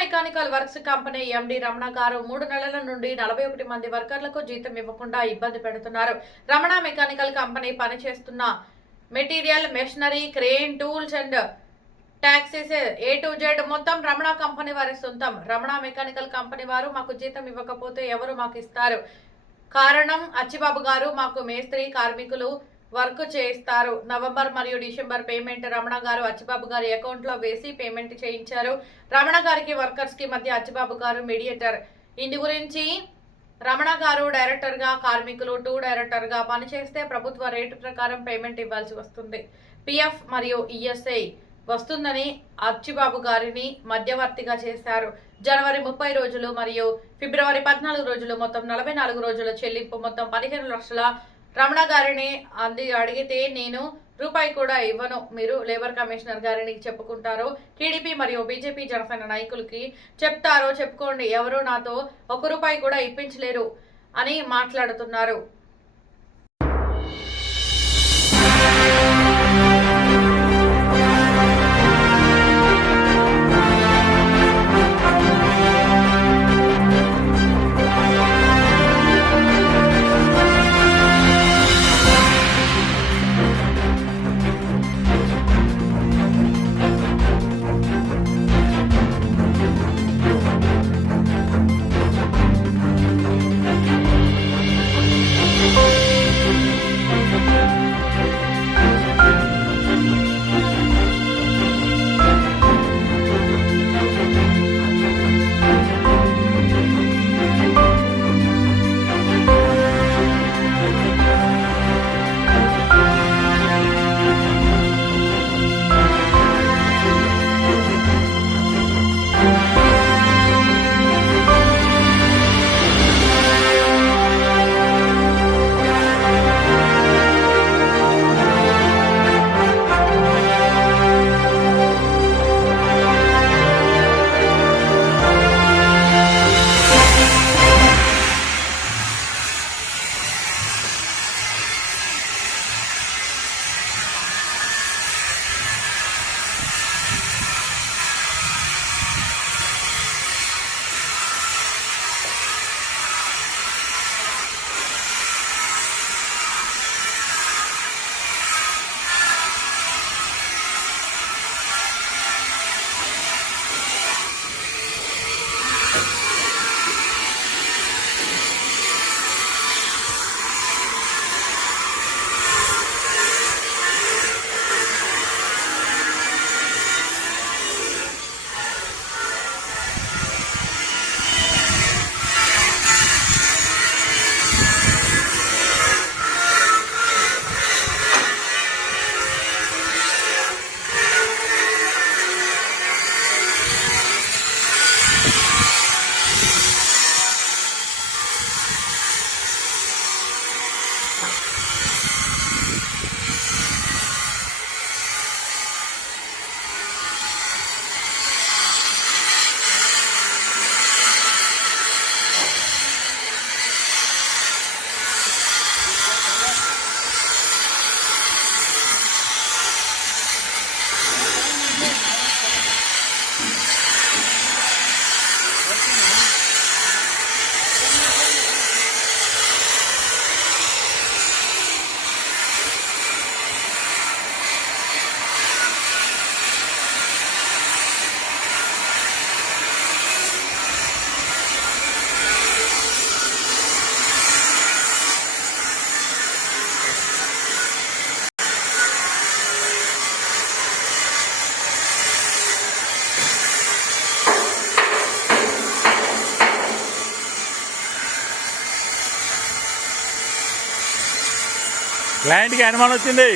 Mechanical works company MD Ramana గారు 3 నెలల నుండి 41 మంది వర్కర్లకు జీతం ఇవ్వకుండా ఇబ్బంది పెడుతున్నారు. రమణ మెకానికల్ కంపెనీ పనిచేస్తున్న material, machinery, crane, tools and taxis A to Z మొత్తం రమణ కంపెనీ వారి సొంతం. రమణ మెకానికల్ కంపెనీ వారు మాకు జీతం ఇవ్వకపోతే ఎవరు మాకు ఇస్తారు? కారణం అచ్చిబాబు గారు మాకు మేస్త్రి కార్మికులు వర్క్ చేస్తారు. నవంబర్ మరియు డిసెంబర్ పేమెంట్ రమణ గారు అచ్చిబాబు గారి అకౌంట్ లో వేసి పేమెంట్ చేయించారు. రమణ గారికి వర్కర్స్ కి మధ్య అచ్చిబాబు గారు మీడియేటర్. ఇందు గురించి రమణ గారు డైరెక్టర్ గా, కార్మికులు 2 డైరెక్టర్ గా పనిచేస్తే ప్రభుత్వ రేటు ప్రకారం పేమెంట్ ఇవ్వాల్సి వస్తుంది. PF మరియు ESI వస్తుందని అచ్చిబాబు గారిని మధ్యవర్తిగా చేశారు. జనవరి 30 రోజులు మరియు ఫిబ్రవరి 14 రోజులు మొత్తం 44 రోజుల చెల్లింపు మొత్తం 15 లక్షల రమణ గారిని అడిగితే నేను రూపాయి కూడా ఇవ్వను, మీరు లేబర్ కమిషనర్ గారిని చెప్పుకుంటారో, టీడీపీ మరియు బీజేపీ జనసేన నాయకులకి చెప్తారో చెప్పుకోండి, ఎవరో నాతో 1 రూపాయి కూడా ఇప్పించలేరు అని మాట్లాడుతున్నారు. క్లయింట్కి అనుమానం వచ్చింది.